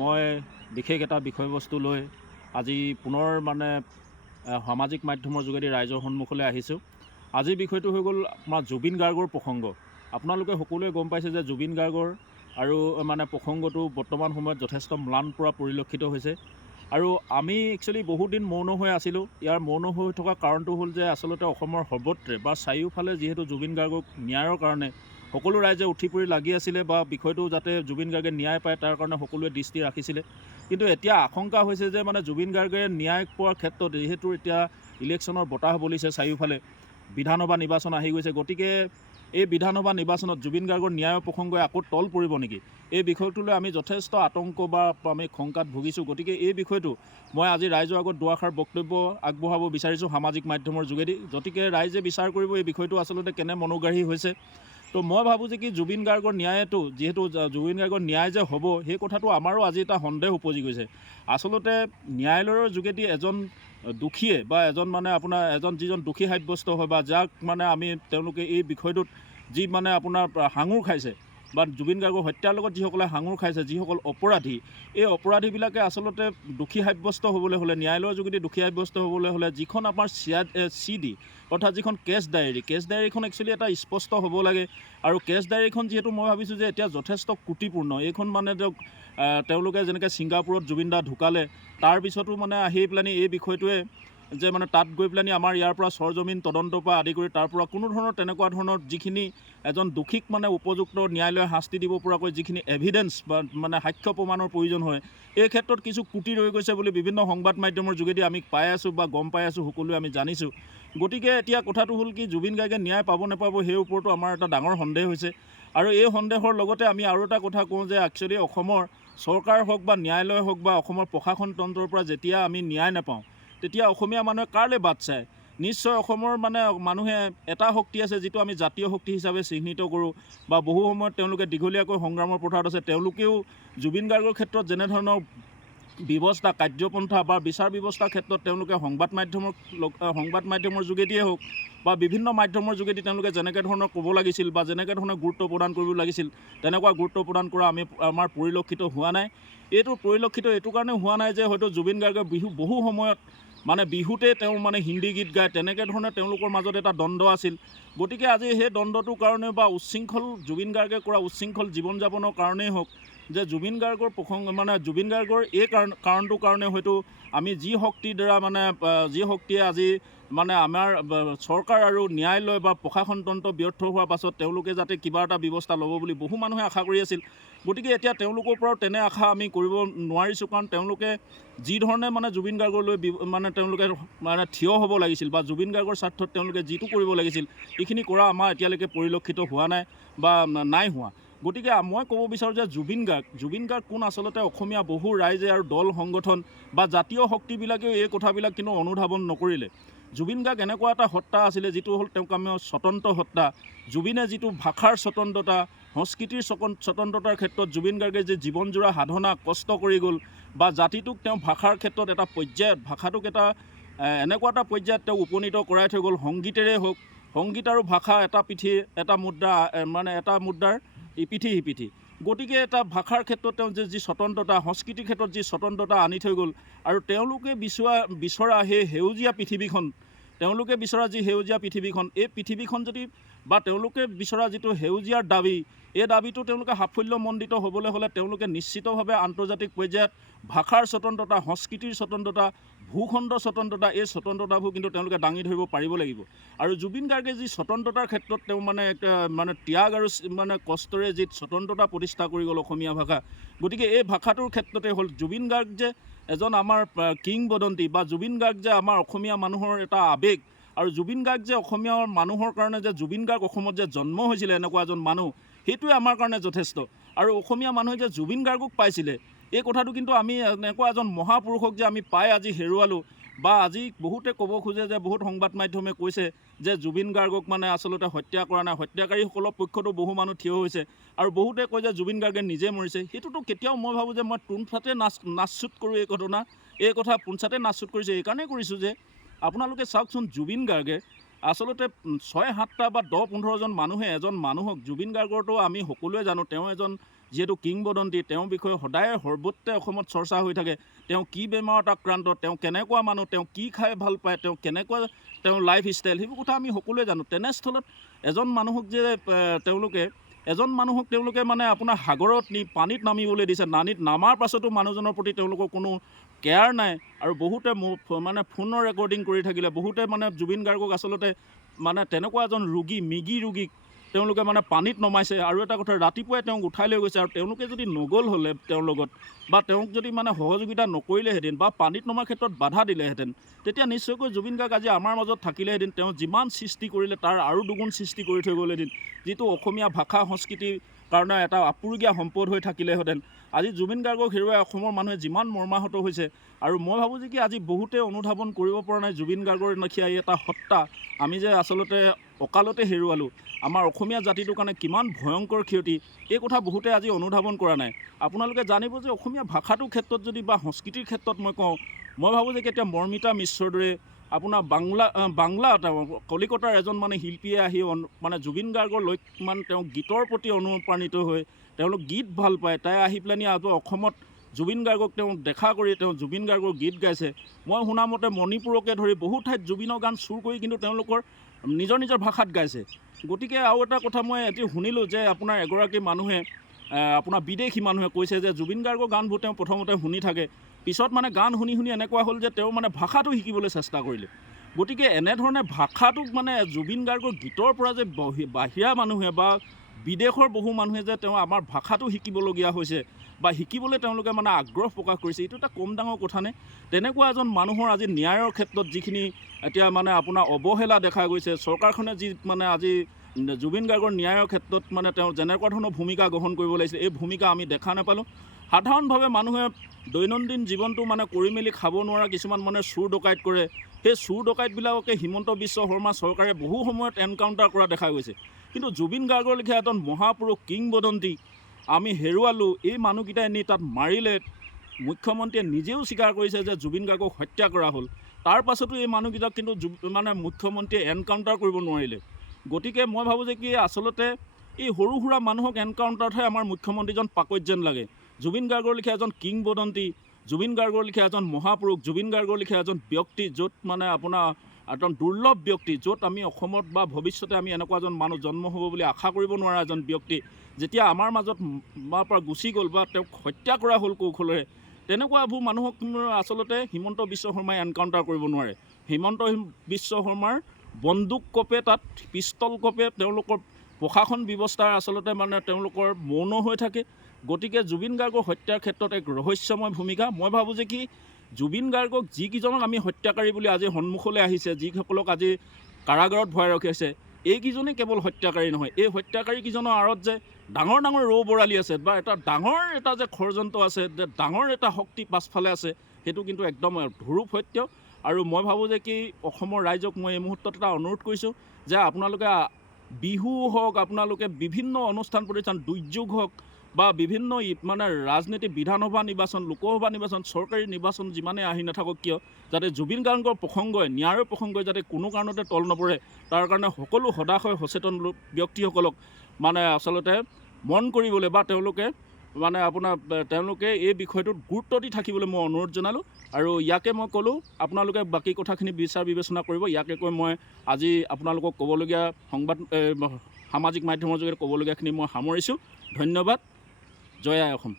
মই বিশেষ এটা বিষয়বস্তু লৈ আজি পুনৰ সামাজিক মাধ্যমৰ যোগেদি ৰাইজৰ সন্মুখলৈ আহিছোঁ। আজিৰ বিষয়টো হৈ গ'ল আমাৰ জুবিন গাৰ্গৰ প্ৰসংগ। আপোনালোকে সকলোৱে গম পাইছে যে জুবিন গাৰ্গৰ আৰু প্ৰসংগটো বৰ্তমান সময়ত যথেষ্ট ম্লান পৰা পৰিলক্ষিত হৈছে। আৰু আমি একচুৱেলি বহুদিন মৌন হৈ আছিলোঁ। ইয়াৰ মৌন হৈ থকা কাৰণটো হ'ল যে আচলতে অসমৰ সৰ্বত্ৰে বা চাৰিওফালে যিহেতু জুবিন গাৰ্গক ন্যায়ৰ কাৰণে সকলো ৰাইজে উঠি পৰি লাগি আছিলে বা বিষয়টো যাতে জুবিন গাৰ্গে ন্যায় পায় তাৰ কাৰণে সকলোৱে দৃষ্টি ৰাখিছিলে। কিন্তু এতিয়া আশংকা হৈছে যে জুবিন গাৰ্গে ন্যায় পোৱাৰ ক্ষেত্ৰত যিহেতু এতিয়া ইলেকশ্যনৰ বতাহ বলিছে চাৰিওফালে, বিধানসভা নিৰ্বাচন আহি গৈছে, গতিকে এই বিধানসভা নিৰ্বাচনত জুবিন গাৰ্গৰ ন্যায়ৰ প্ৰসংগই আকৌ তল পৰিব নেকি, এই বিষয়টোলৈ আমি যথেষ্ট আতংক বা আমি শংকাত ভুগিছোঁ। গতিকে এই বিষয়টো মই আজি ৰাইজৰ আগত দুআষাৰ বক্তব্য আগবঢ়াব বিচাৰিছোঁ সামাজিক মাধ্যমৰ যোগেদি। গতিকে ৰাইজে বিচাৰ কৰিব এই বিষয়টো আচলতে কেনে মনোগ্ৰাহী হৈছে। তো মই ভাবোঁ যে কি জুবিন গাৰ্গৰ ন্যায়টো যিহেতু জুবিন গাৰ্গৰ ন্যায় যে হ'ব সেই কথাটো আমাৰো আজি এটা সন্দেহ উপজি গৈছে। আচলতে ন্যায়ালয়ৰ যোগেদি এজন দোষীয়ে বা এজন যিজন দোষী সাব্যস্ত হয় বা যাক তেওঁলোকে এই বিষয়টোত যি সাঙুৰ খাইছে বা জুবিন গাৰ্গৰ হত্যাৰ লগত যিসকলে সাঙুৰ খাইছে, যিসকল অপৰাধী, এই অপৰাধীবিলাকে আচলতে দোষী সাব্যস্ত হ'বলৈ হ'লে, ন্যায়ালয়ৰ যোগেদি দোষী সাব্যস্ত হ'বলৈ হ'লে যিখন আমাৰ CD অৰ্থাৎ যিখন কেছ ডায়েৰীখন একচুৱেলি এটা স্পষ্ট হ'ব লাগে। আৰু কেছ ডায়েৰীখন যিহেতু মই ভাবিছোঁ যে এতিয়া যথেষ্ট ত্ৰুটিপূৰ্ণ। এইখন তেওঁলোকে যেনেকৈ ছিংগাপুৰত জুবিন দা ঢুকালে তাৰপিছতো আহি পেলানি এই বিষয়টোৱে যে তাত গৈ পেলানি আমাৰ ইয়াৰ পৰা চৰজমিন তদন্তৰ পৰা আদি কৰি তাৰ পৰা কোনো ধৰণৰ তেনেকুৱা ধৰণৰ যিখিনি এজন দোষীক উপযুক্ত ন্যায়ালয়ে শাস্তি দিব পৰাকৈ যিখিনি এভিডেঞ্চ বা সাক্ষ্য প্ৰমাণৰ প্ৰয়োজন হয়, এই ক্ষেত্ৰত কিছু ত্ৰুটি ৰৈ গৈছে বুলি বিভিন্ন সংবাদ মাধ্যমৰ যোগেদি আমি পাই আছোঁ বা গম পাই আছোঁ, সকলোৱে আমি জানিছোঁ। গতিকে এতিয়া কথাটো হ'ল কি জুবিন গাৰ্গে ন্যায় পাব নাপাব সেই ওপৰতো আমাৰ এটা ডাঙৰ সন্দেহ হৈছে। আৰু এই সন্দেহৰ লগতে আমি আৰু এটা কথা কওঁ যে একচুৱেলি অসমৰ চৰকাৰ হওক বা ন্যায়ালয় হওক বা অসমৰ প্ৰশাসন তন্ত্ৰৰ পৰা যেতিয়া আমি ন্যায় নাপাওঁ তেতিয়া অসমীয়া মানুহে কাৰলৈ বাট চায়। নিশ্চয় অসমৰ মানুহে এটা শক্তি আছে যিটো আমি জাতীয় শক্তি হিচাপে চিহ্নিত কৰোঁ বা বহু সময়ত তেওঁলোকে দীঘলীয়াকৈ সংগ্ৰামৰ পথাৰত আছে। তেওঁলোকেও জুবিন গাৰ্গৰ ক্ষেত্ৰত যেনেধৰণৰ ব্যৱস্থা কাৰ্যপন্থা বা বিচাৰ ব্যৱস্থাৰ ক্ষেত্ৰত তেওঁলোকে সংবাদ মাধ্যমৰ যোগেদিয়ে হওক বা বিভিন্ন মাধ্যমৰ যোগেদি তেওঁলোকে যেনেকৈ ধৰণৰ ক'ব লাগিছিল বা যেনেকৈ ধৰণৰ গুৰুত্ব প্ৰদান কৰিব লাগিছিল তেনেকুৱা গুৰুত্ব প্ৰদান কৰা আমাৰ পৰিলক্ষিত হোৱা নাই। এইটো পৰিলক্ষিত এইটো কাৰণে হোৱা নাই যে হয়তো জুবিন গাৰ্গে বহু সময়ত বিহুতে তেওঁ হিন্দী গীত গায়, তেনেকৈ ধৰণে তেওঁলোকৰ মাজত এটা দ্বন্দ্ব আছিল। গতিকে আজি সেই দ্বন্দ্বটোৰ কাৰণে বা জুবিন গাৰ্গে কৰা উচ্ছৃংখল জীৱন যাপনৰ কাৰণেই হওক যে জুবিন গাৰ্গৰ জুবিন গাৰ্গৰ এই কাৰণটোৰ কাৰণে হয়তো আমি যি শক্তিৰ দ্বাৰা যি শক্তিয়ে আজি আমাৰ চৰকাৰ আৰু ন্যায়ালয় বা প্ৰশাসন তন্ত্ৰ ব্যৰ্থ হোৱাৰ পাছত তেওঁলোকে যাতে কিবা এটা ব্যৱস্থা ল'ব বুলি বহু মানুহে আশা কৰি আছিল। গতিকে এতিয়া তেওঁলোকৰ পৰাও তেনে আশা আমি কৰিব নোৱাৰিছোঁ, কাৰণ তেওঁলোকে যি ধৰণে জুবিন গাৰ্গলৈ তেওঁলোকে থিয় হ'ব লাগিছিল বা জুবিন গাৰ্গৰ স্বাৰ্থত তেওঁলোকে যিটো কৰিব লাগিছিল এইখিনি কৰা আমাৰ এতিয়ালৈকে পৰিলক্ষিত হোৱা নাই বা নাই হোৱা। গতিকে মই ক'ব বিচাৰোঁ যে জুবিন গাৰ্গ কোন আচলতে অসমীয়া বহু ৰাইজে আৰু দল সংগঠন বা জাতীয় শক্তিবিলাকেও এই কথাবিলাক কিন্তু অনুধাৱন নকৰিলে। জুবিন গাৰ্গ এনেকুৱা এটা সত্তা আছিলে যিটো হ'ল তেওঁক আমি স্বতন্ত্ৰ সত্তা। জুবিনে যিটো ভাষাৰ স্বতন্ত্ৰতা, সংস্কৃতিৰ স্বতন্ত্ৰতাৰ ক্ষেত্ৰত জুবিন গাৰ্গে যে জীৱনজোৰা সাধনা কষ্ট কৰি গ'ল বা জাতিটোক তেওঁ ভাষাৰ ক্ষেত্ৰত এটা পৰ্যায়ত ভাষাটোক এনেকুৱা এটা পৰ্যায়ত তেওঁ উপনীত কৰাই থৈ গ'ল। সংগীতেৰে হওক, সংগীত আৰু ভাষা এটা মুদ্ৰাৰ ইপিঠি সিপিঠি। গতিকে এটা ভাষাৰ ক্ষেত্ৰত তেওঁ যি স্বতন্ত্ৰতা, সংস্কৃতিৰ ক্ষেত্ৰত যি স্বতন্ত্ৰতা আনি থৈ গ'ল আৰু তেওঁলোকে বিচৰা সেই সেউজীয়া পৃথিৱীখন, তেওঁলোকে বিচৰা যি সেউজীয়া পৃথিৱীখন, এই পৃথিৱীখন যদি বা তেওঁলোকে বিচৰা যিটো সেউজীয়াৰ দাবী, এই দাবীটো তেওঁলোকে সাফল্যমণ্ডিত হ'বলৈ হ'লে তেওঁলোকে নিশ্চিতভাৱে আন্তৰ্জাতিক পৰ্যায়ত ভাষাৰ স্বতন্ত্ৰতা, সংস্কৃতিৰ স্বতন্ত্ৰতা, ভূখণ্ডৰ স্বতন্ত্ৰতা, এই স্বতন্ত্ৰতাবোৰ কিন্তু তেওঁলোকে দাঙি ধৰিব পাৰিব লাগিব। আৰু জুবিন গাৰ্গে যি স্বতন্ত্ৰতাৰ ক্ষেত্ৰত তেওঁ ত্যাগ আৰু কষ্টৰে যি স্বতন্ত্ৰতা প্ৰতিষ্ঠা কৰি গ'ল অসমীয়া ভাষা, গতিকে এই ভাষাটোৰ ক্ষেত্ৰতে হ'ল জুবিন গাৰ্গ যে এজন আমাৰ কিংবদন্তি বা জুবিন গাৰ্গ যে আমাৰ অসমীয়া মানুহৰ এটা আৱেগ, আৰু জুবিন গাৰ্গ যে অসমীয়া মানুহৰ কাৰণে যে জুবিন গাৰ্গ অসমত যে জন্ম হৈছিলে এনেকুৱা এজন মানুহ, সেইটোৱে আমাৰ কাৰণে যথেষ্ট। আৰু অসমীয়া মানুহে যে জুবিন গাৰ্গক পাইছিলে এই কথাটো কিন্তু আমি এনেকুৱা এজন মহাপুৰুষক যে আমি পাই আজি হেৰুৱালোঁ। বা আজি বহুতে ক'ব খোজে যে বহুত সংবাদ মাধ্যমে কৈছে যে জুবিন গাৰ্গক আচলতে হত্যা কৰা নাই, হত্যাকাৰীসকলৰ পক্ষতো বহু মানুহ থিয় হৈছে আৰু বহুতে কয় যে জুবিন গাৰ্গে নিজে মৰিছে। সেইটোতো কেতিয়াও মই ভাবোঁ যে মই পোনছাতে নাচচুট কৰোঁ এই কথা পোনছাতে নাচচুট কৰিছোঁ। এইকাৰণেই কৰিছোঁ যে আপোনালোকে চাওকচোন, জুবিন গাৰ্গে আচলতে 6-7টা বা 10-15জন মানুহে এজন মানুহক, জুবিন গাৰ্গৰতো আমি সকলোৱে জানো তেওঁ এজন যিহেতু কিংবদন্তি, তেওঁৰ বিষয়ে সদায় সৰ্বত্ৰে অসমত চৰ্চা হৈ থাকে। তেওঁ কি বেমাৰত আক্ৰান্ত, তেওঁ কেনেকুৱা মানুহ, তেওঁ কি খাই ভাল পায়, তেওঁ কেনেকুৱা তেওঁৰ লাইফ ষ্টাইল, সেইবোৰ কথা আমি সকলোৱে জানো। তেনেস্থলত এজন মানুহক যে তেওঁলোকে মানে আপোনাৰ সাগৰত নি পানীত নামিবলৈ দিছে, নামাৰ পাছতো মানুহজনৰ প্ৰতি তেওঁলোকৰ কোনো কেয়াৰ নাই। আৰু বহুতে মানে ফোনৰ ৰেকৰ্ডিং কৰি থাকিলে, বহুতে মানে জুবিন গাৰ্গক আচলতে মানে তেনেকুৱা এজন মৃগী ৰোগীক তেওঁলোকে মানে পানীত নমাইছে। আৰু এটা কথা, ৰাতিপুৱাই তেওঁক উঠাই লৈ গৈছে, আৰু তেওঁলোকে যদি নগ'ল হ'লে তেওঁৰ লগত, বা তেওঁক যদি মানে সহযোগিতা নকৰিলেহেঁতেন বা পানীত নমাৰ ক্ষেত্ৰত বাধা দিলেহেঁতেন, তেতিয়া নিশ্চয়কৈ জুবিন গাৰ্গ আজি আমাৰ মাজত থাকিলেহেঁতেন। তেওঁ যিমান সৃষ্টি কৰিলে তাৰ আৰু দুগুণ সৃষ্টি কৰি থৈ গ'লেহেঁতেন, যিটো অসমীয়া ভাষা সংস্কৃতিৰ কাৰণে এটা আপুৰুগীয়া সম্পদ হৈ থাকিলেহেঁতেন। আজি জুবিন গাৰ্গক হেৰুৱাই অসমৰ মানুহে যিমান মৰ্মাহত হৈছে, আৰু মই ভাবোঁ যে কি আজি বহুতে অনুধাৱন কৰিব পৰা নাই জুবিন গাৰ্গৰ লেখীয়া এটা সত্তা আমি যে আচলতে অকালতে হেৰুৱালোঁ, আমাৰ অসমীয়া জাতিটোৰ কাৰণে কিমান ভয়ংকৰ ক্ষতি, এই কথা বহুতে আজি অনুধাৱন কৰা নাই। আপোনালোকে জানিব যে অসমীয়া ভাষাটোৰ ক্ষেত্ৰত যদি বা সংস্কৃতিৰ ক্ষেত্ৰত মই ভাবোঁ যে এতিয়া মৰ্মিতা মিশ্ৰৰ দৰে আপোনাৰ বাংলা কলিকতাৰ এজন মানে শিল্পীয়ে আহি মানে জুবিন গাৰ্গৰ মানে তেওঁ গীতৰ প্ৰতি অনুপ্ৰাণিত হৈ তেওঁলোক গীত ভাল পায়, তাই আহি পেলানি অসমত জুবিন গাৰ্গক তেওঁ দেখা কৰি তেওঁ জুবিন গাৰ্গৰ গীত গাইছে। মই শুনামতে মণিপুৰকে ধৰি বহু ঠাইত জুবিনৰ গান চুৰ কৰি কিন্তু তেওঁলোকৰ নিজৰ ভাষাত গাইছে। গতিকে আৰু এটা কথা মই এটি শুনিলোঁ যে আপোনাৰ এগৰাকী মানুহে আপোনাৰ বিদেশী মানুহে কৈছে যে জুবিন গাৰ্গৰ গানবোৰ তেওঁ প্ৰথমতে শুনি থাকে, পিছত মানে গান শুনি এনেকুৱা হ'ল যে তেওঁ মানে ভাষাটো শিকিবলৈ চেষ্টা কৰিলে। গতিকে এনেধৰণে ভাষাটোক মানে জুবিন গাৰ্গৰ গীতৰ পৰা যে বাহিৰা মানুহে বা বিদেশৰ বহু মানুহে যে তেওঁ আমাৰ ভাষাটো শিকিবলগীয়া হৈছে বা শিকিবলৈ তেওঁলোকে মানে আগ্ৰহ প্ৰকাশ কৰিছে, এইটো এটা কম ডাঙৰ কথা নে? তেনেকুৱা এজন মানুহৰ আজি ন্যায়ৰ ক্ষেত্ৰত যিখিনি এতিয়া মানে আপোনাৰ অৱহেলা দেখা গৈছে, চৰকাৰখনে যি মানে আজি জুবিন গাৰ্গৰ ন্যায়ৰ ক্ষেত্ৰত মানে তেওঁ যেনেকুৱা ধৰণৰ ভূমিকা গ্ৰহণ কৰিব লাগিছিল, এই ভূমিকা আমি দেখা নাপালোঁ। সাধাৰণভাৱে মানুহে দৈনন্দিন জীৱনটো মানে কৰি মেলি খাব নোৱাৰা কিছুমান মানে চুৰ ডকাইত কৰে, সেই চুৰ ডকাইতবিলাককে হিমন্ত বিশ্ব শৰ্মা চৰকাৰে বহু সময়ত এনকাউণ্টাৰ কৰা দেখা গৈছে। কিন্তু জুবিন গাৰ্গৰ লেখীয়া এজন মহাপুৰুষ কিংবদন্তি আমি হেৰুৱালোঁ, এই মানুহকেইটাই নি তাত মাৰিলে। মুখ্যমন্ত্ৰীয়ে নিজেও স্বীকাৰ কৰিছে যে জুবিন গাৰ্গক হত্যা কৰা হ'ল, তাৰ পাছতো এই মানুহকেইটাক কিন্তু মানে মুখ্যমন্ত্ৰীয়ে এনকাউণ্টাৰ কৰিব নোৱাৰিলে। গতিকে মই ভাবোঁ যে কি আচলতে এই সৰু সুৰা মানুহক এনকাউণ্টাৰতহে আমাৰ মুখ্যমন্ত্ৰীজন পাকৈত যেন লাগে। জুবিন গাৰ্গৰ লেখীয়া এজন কিংবদন্তি, জুবিন গাৰ্গৰ লেখীয়া এজন মহাপুৰুষ, জুবিন গাৰ্গৰ লেখীয়া এজন ব্যক্তি, য'ত মানে আপোনাৰ এজন দুৰ্লভ ব্যক্তি, য'ত আমি অসমত বা ভৱিষ্যতে আমি এনেকুৱা এজন মানুহ জন্ম হ'ব বুলি আশা কৰিব নোৱাৰা এজন ব্যক্তি যেতিয়া আমাৰ মাজত পৰা গুচি গ'ল বা তেওঁক হত্যা কৰা হ'ল কৌশলেৰে, তেনেকুৱাবোৰ মানুহক আচলতে হিমন্ত বিশ্ব শৰ্মাই এনকাউণ্টাৰ কৰিব নোৱাৰে। হিমন্ত বিশ্ব শৰ্মাৰ বন্দুক কপে, তাত পিষ্টল কপে, তেওঁলোকৰ প্ৰশাসন ব্যৱস্থাৰ আচলতে মানে তেওঁলোকৰ মৌন হৈ থাকে। গতিকে জুবিন গাৰ্গৰ হত্যাৰ ক্ষেত্ৰত এক ৰহস্যময় ভূমিকা। মই ভাবোঁ যে কি জুবিন গাৰ্গক যিকেইজনক আমি হত্যাকাৰী বুলি আজি সন্মুখলৈ আহিছে, যিসকলক আজি কাৰাগাৰত ভৰাই ৰাখিছে, এইকেইজনেই কেৱল হত্যাকাৰী নহয়, এই হত্যাকাৰীকেইজনৰ আঁৰত যে ডাঙৰ ৰৌ বৰালি আছে বা ডাঙৰ এটা যে ষড়যন্ত্ৰ আছে, যে ডাঙৰ এটা শক্তি পাছফালে আছে, সেইটো কিন্তু একদম ধুৰুপ সত্য। আৰু মই ভাবোঁ যে কি অসমৰ ৰাইজক মই এই মুহূৰ্তত এটা অনুৰোধ কৰিছোঁ যে আপোনালোকে বিহু হওক, আপোনালোকে বিভিন্ন অনুষ্ঠান প্ৰতিষ্ঠান, দুৰ্যোগ হওক বা বিভিন্ন মানে ৰাজনীতি, বিধানসভা নিৰ্বাচন, লোকসভা নিৰ্বাচন, চৰকাৰী নিৰ্বাচন যিমানেই আহি নাথাকক কিয়, যাতে জুবিন গাৰ্গৰ প্ৰসংগই, ন্যায়ৰ প্ৰসংগই যাতে কোনো কাৰণতে তল নপৰে, তাৰ কাৰণে সকলো সদাশয় সচেতন ব্যক্তিসকলক মানে আচলতে মন কৰিবলৈ বা তেওঁলোকে এই বিষয়টোত গুৰুত্ব দি থাকিবলৈ মই অনুৰোধ জনালোঁ। আৰু ইয়াকে মই ক'লোঁ, আপোনালোকে বাকী কথাখিনি বিচাৰ বিবেচনা কৰিব। ইয়াকে কৈ মই আজি আপোনালোকক ক'বলগীয়া সামাজিক মাধ্যমৰ যোগেদি ক'বলগীয়াখিনি মই সামৰিছোঁ। ধন্যবাদ। জয় আই অসম।